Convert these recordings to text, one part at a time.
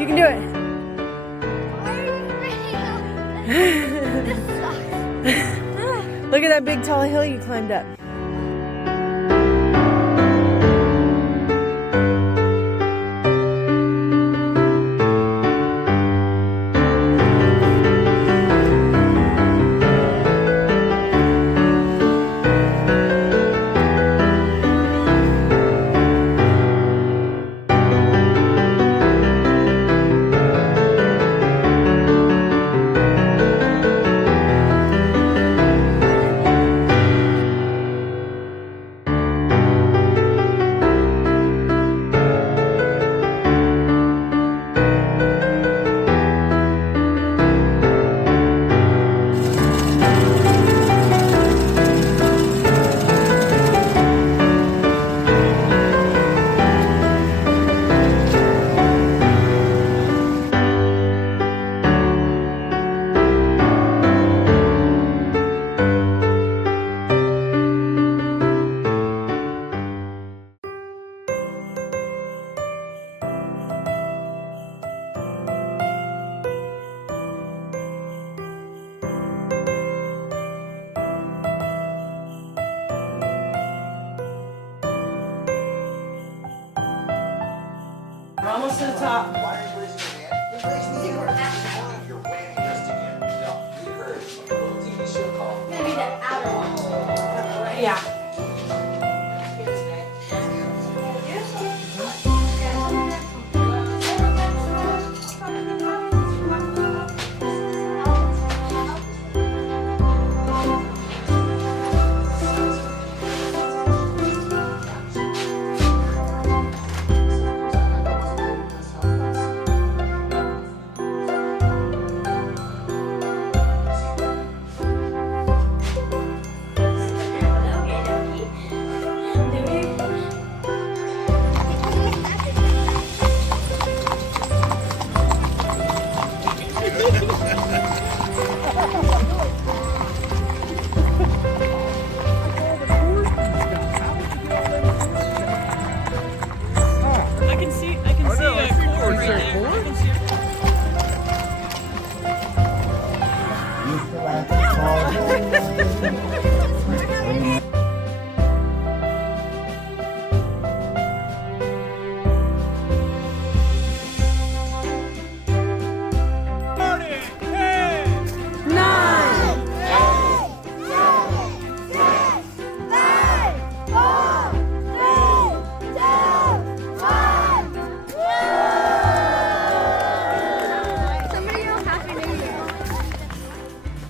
You can do it. This sucks. Look at that big tall hill you climbed up. We're almost to the top. Maybe the outer one. Yeah.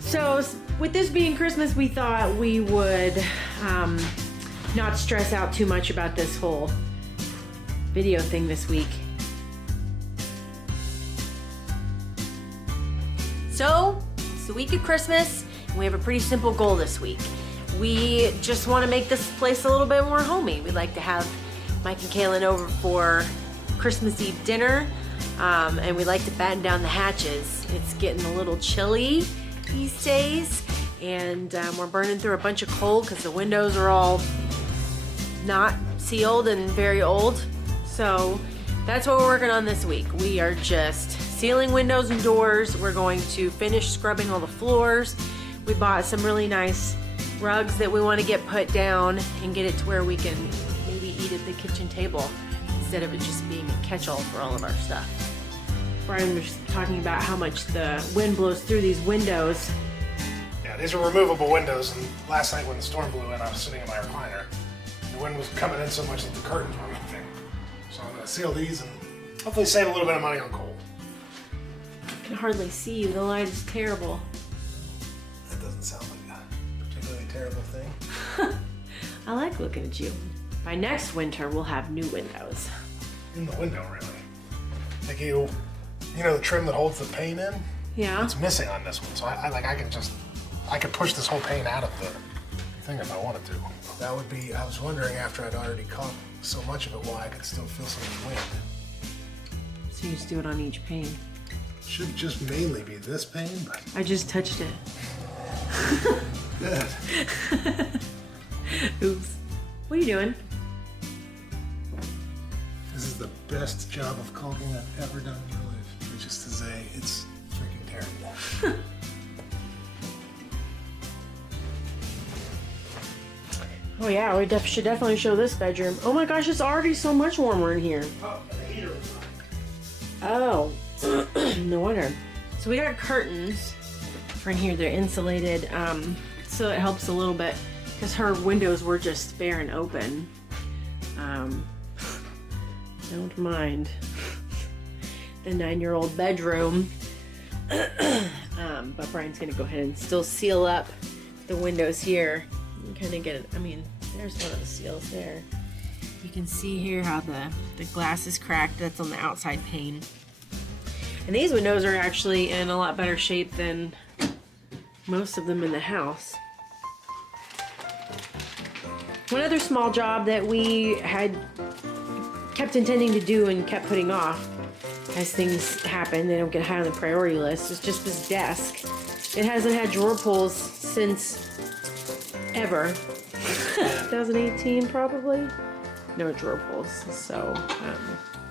So with this being Christmas, we thought we would not stress out too much about this whole video thing this week. So it's the week of Christmas, and we have a pretty simple goal this week. We just want to make this place a little bit more homey. We'd like to have Mike and Kaylin over for Christmas Eve dinner, and we'd like to batten down the hatches. It's getting a little chilly these days, and we're burning through a bunch of coal because the windows are all not sealed and very old. So that's what we're working on this week. We are just sealing windows and doors. We're going to finish scrubbing all the floors. We bought some really nice rugs that we want to get put down and get it to where we can maybe eat at the kitchen table instead of it just being a catch-all for all of our stuff. Brian was talking about how much the wind blows through these windows. Yeah, these are removable windows, and last night when the storm blew in, I was sitting in my recliner. The wind was coming in so much that the curtains were moving. So I'm going to seal these and hopefully save a little bit of money on coal. I can hardly see you. The light is terrible. That doesn't sound like a particularly terrible thing. I like looking at you. By next winter, we'll have new windows. In the window, really. Like you know the trim that holds the pane in? Yeah. It's missing on this one, so I could push this whole pane out of the thing if I wanted to. That would be, I was wondering after I'd already caught so much of it why I could still feel some of the wind. So you just do it on each pane. Should just mainly be this pane, but... I just touched it. Good. Oops. What are you doing? This is the best job of caulking I've ever done in my life. just to say it's freaking terrible. Oh yeah, we should definitely show this bedroom. Oh my gosh, it's already so much warmer in here. Oh, the heater is on. Oh, no wonder. So we got curtains for in here. They're insulated, so it helps a little bit because her windows were just bare and open. Don't mind the 9-year-old bedroom. But Brian's gonna go ahead and still seal up the windows here. Kind of get it. I mean, there's one of the seals there. You can see here how the glass is cracked. That's on the outside pane. And these windows are actually in a lot better shape than most of them in the house. One other small job that we had kept intending to do and kept putting off as things happen, they don't get high on the priority list, is just this desk. It hasn't had drawer pulls since ever. 2018 probably. No drawer pulls. So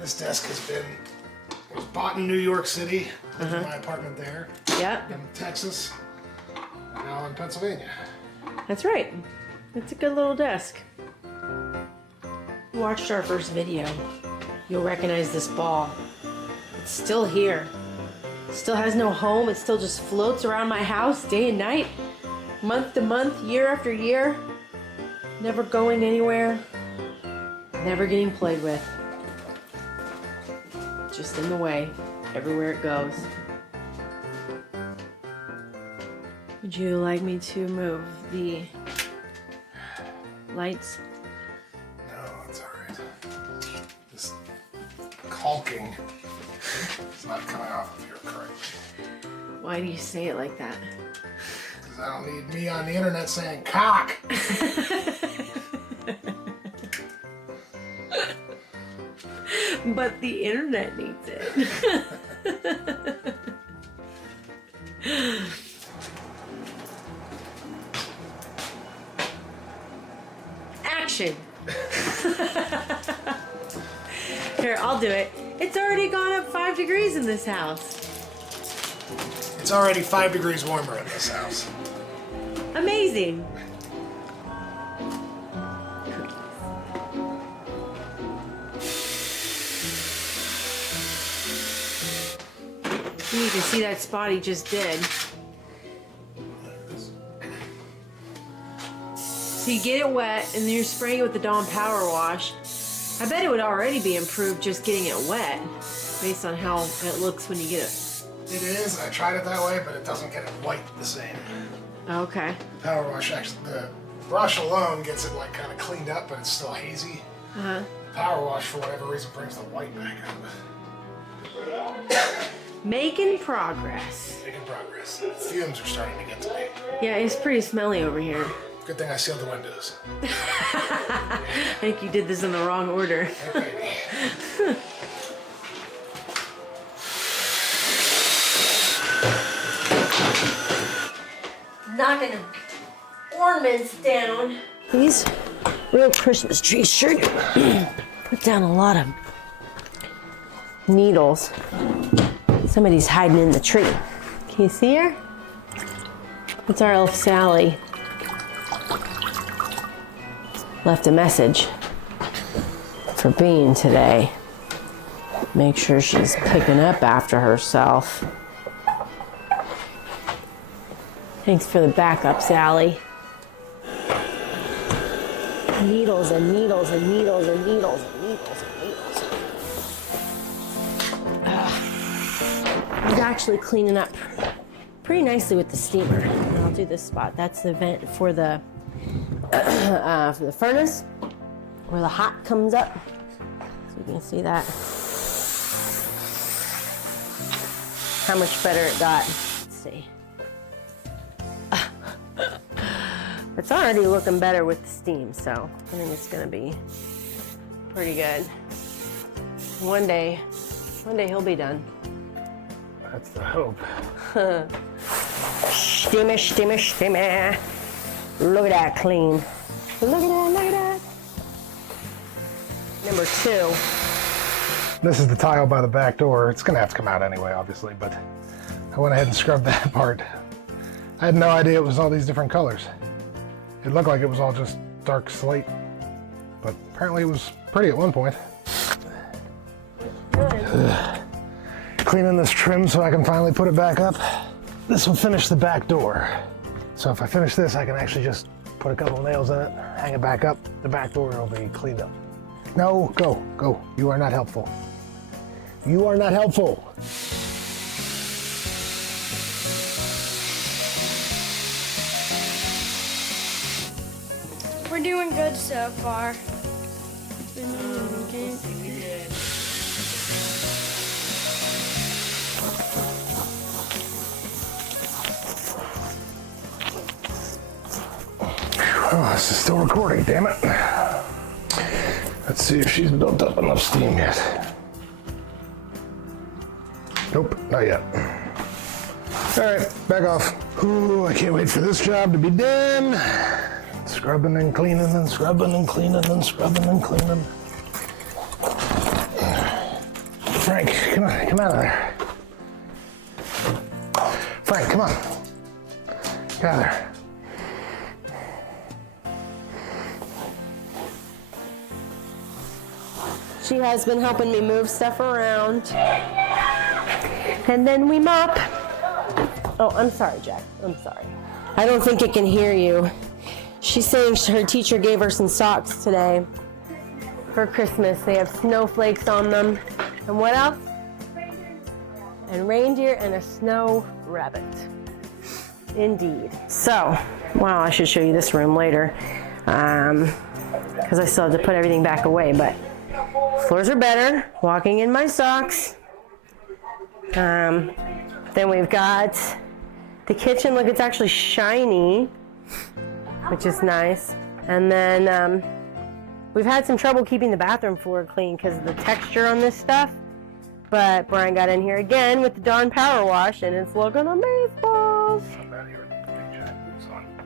this desk was bought in New York City. In my apartment there. Yep. In Texas. And now in Pennsylvania. That's right. It's a good little desk. You watched our first video. You'll recognize this ball. It's still here. Still has no home. It still just floats around my house day and night. Month to month, year after year, never going anywhere, never getting played with. Just in the way, everywhere it goes. Would you like me to move the lights? No, it's alright. This caulking is not coming off of here correctly. Why do you say it like that? I don't need me on the internet saying cock. But the internet needs it. Action. Here, I'll do it. It's already gone up 5 degrees in this house. It's already 5 degrees warmer in this house. Amazing. You can see that spot he just did. So you get it wet and then you're spraying it with the Dawn Power Wash. I bet it would already be improved just getting it wet based on how it looks when you get it. It is. I tried it that way, but it doesn't get it white the same. Okay. The power wash actually, the brush alone gets it like kind of cleaned up, but it's still hazy. Uh-huh. Power wash, for whatever reason, brings the white back up. Making progress. Making progress. The fumes are starting to get to me. Yeah, it's pretty smelly over here. Good thing I sealed the windows. I think you did this in the wrong order. Okay. Knocking ornaments down. These real Christmas trees sure do put down a lot of needles. Somebody's hiding in the tree. Can you see her? It's our elf Sally. Left a message for Bean today. Make sure she's picking up after herself. Thanks for the backup, Sally. Needles and needles and needles and needles and needles and needles. It's actually cleaning up pretty nicely with the steamer. And I'll do this spot. That's the vent for the furnace, where the hot comes up. So you can see that. How much better it got. Let's see. It's already looking better with the steam, so I think it's gonna be pretty good. One day he'll be done. That's the hope. Steamy, steamy, steamy. Look at that clean. Look at that, look at that. Number 2, This is the tile by the back door. It's gonna have to come out anyway, obviously, but I went ahead and scrubbed that part. I had no idea it was all these different colors. It looked like it was all just dark slate, but apparently it was pretty at one point. Cleaning this trim so I can finally put it back up. This will finish the back door. So if I finish this, I can actually just put a couple nails in it, hang it back up. The back door will be cleaned up. No, go. You are not helpful. You are not helpful. We're doing good so far. Oh, this is still recording, damn it. Let's see if she's built up enough steam yet. Nope, not yet. All right, back off. Ooh, I can't wait for this job to be done. Scrubbing and cleaning and scrubbing and cleaning and scrubbing and cleaning. Frank, come on, come out of there. Frank, come on. Get out of there. She has been helping me move stuff around. And then we mop. Oh, I'm sorry, Jack. I'm sorry. I don't think it can hear you. She's saying her teacher gave her some socks today for Christmas. They have snowflakes on them. And what else? And reindeer and a snow rabbit. Indeed. So, wow, I should show you this room later. Because I still have to put everything back away, but floors are better. Walking in my socks. Then we've got the kitchen. Look, it's actually shiny, which is nice. And then we've had some trouble keeping the bathroom floor clean because of the texture on this stuff. But Brian got in here again with the Dawn Power Wash, and it's looking amazeballs.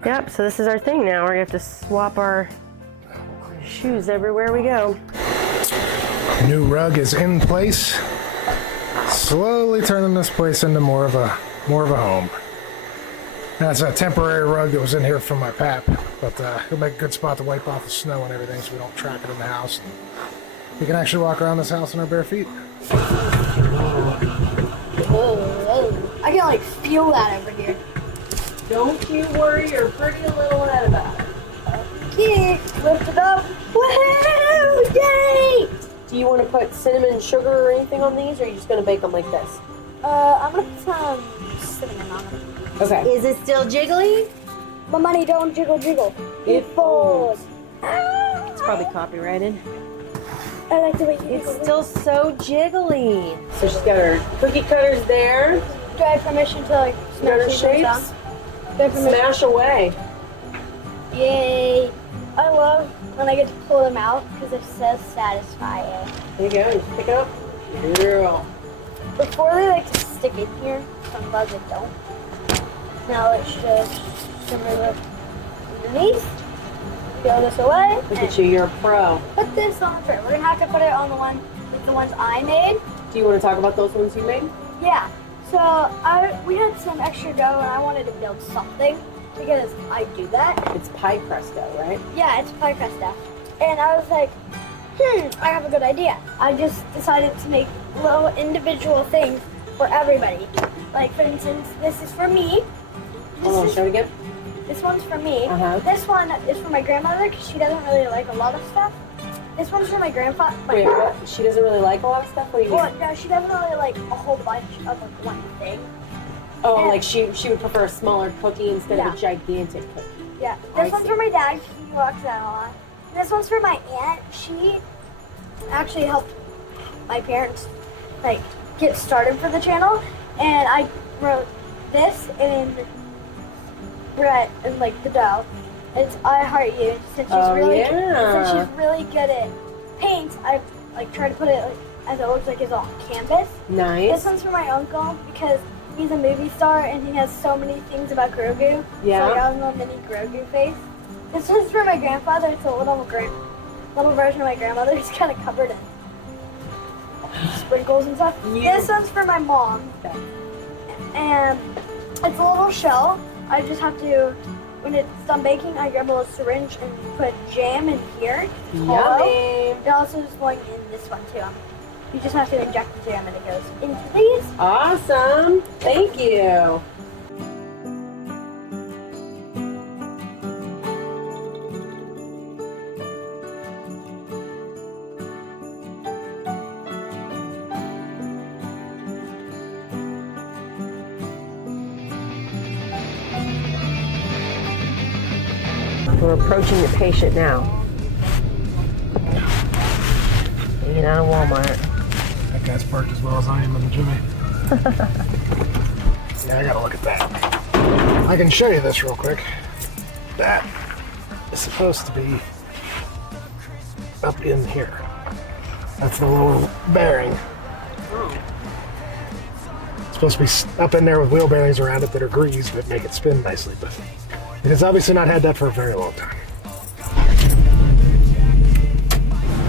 Yep, so this is our thing now. We're going to have to swap our shoes everywhere we go. New rug is in place. Slowly turning this place into more of a home. That's a temporary rug that was in here from my pap, but it'll make a good spot to wipe off the snow and everything so we don't track it in the house. We can actually walk around this house in our bare feet. Whoa. I can like feel that over here. Don't you worry your pretty little head about it. Okay, lift it up. Woohoo! Yay! Do you want to put cinnamon and sugar or anything on these, or are you just going to bake them like this? I'm gonna put some cinnamon on them. Okay. Is it still jiggly? My money don't jiggle jiggle. It falls. It's probably copyrighted. I like the way you It's jiggle. still so jiggly. So she's got her cookie cutters there. Do I have permission to like Got her smash these down? shapes. Do I have permission? Smash away. Yay! I love when I get to pull them out because it's so satisfying. There you go. Just pick it up. Girl. Before they like to stick in here, some bugs that don't. Now let's just remove it underneath. Go this away. Look and at you. You're a pro. put this on the tray. We're gonna have to put it on the one, like the ones I made. Do you want to talk about those ones you made? Yeah. So we had some extra dough and I wanted to build something because I do that. It's pie crust dough, right? Yeah, it's pie crust stuff. And I was like, I have a good idea. I just decided to make little individual things for everybody. Like for instance, this is for me. Show it again. This one's for me. Uh-huh. This one is for my grandmother because she doesn't really like a lot of stuff. This one's for my grandpa. Wait, what? She doesn't really like a lot of stuff? What do you mean? Well, no, she doesn't really like a whole bunch of like one thing. Oh, Yeah. like she would prefer a smaller cookie instead of Yeah. a gigantic cookie. Yeah. I This one's see. for my dad because he walks out a lot. This one's for my aunt. She actually helped my parents like get started for the channel, and I wrote this in red and like the dough. It's I heart you. Since she's since she's really good at paint, I like try to put it like, as it looks like it's on canvas. Nice. This one's for my uncle because he's a movie star and he has so many things about Grogu. Yeah. So I got him a mini Grogu face. This one's for my grandfather. It's a little version of my grandmother. He's kind of covered in sprinkles and stuff. This one's for my mom. Okay. And it's a little shell. I just have to, when it's done baking, I grab a little syringe and put jam in here. It's hollow. Yummy. It also is going in this one too. You just have to inject the jam and it goes into these. Awesome. Thank you. We're approaching the patient now. Hanging out of Walmart. That guy's parked as well as I am in the Jimmy. Yeah, I gotta look at that. I can show you this real quick. That is supposed to be up in here. That's the lower bearing. It's supposed to be up in there with wheel bearings around it that are greased that make it spin nicely, but it's obviously not had that for a very long time.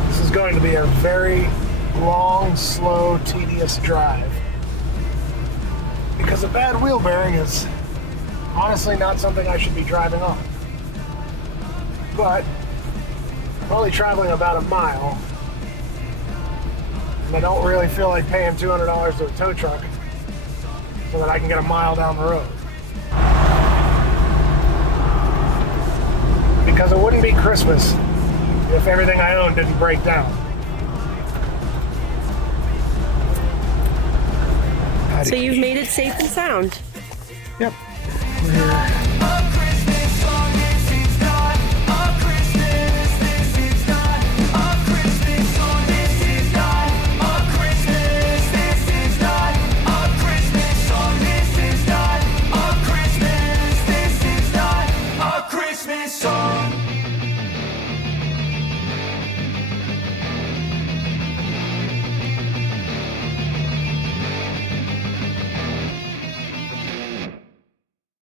This is going to be a very long, slow, tedious drive because a bad wheel bearing is honestly not something I should be driving on. But I'm only traveling about a mile, and I don't really feel like paying $200 to a tow truck so that I can get a mile down the road. Because it wouldn't be Christmas if everything I own didn't break down. So you've made it safe and sound. Yep. We're here.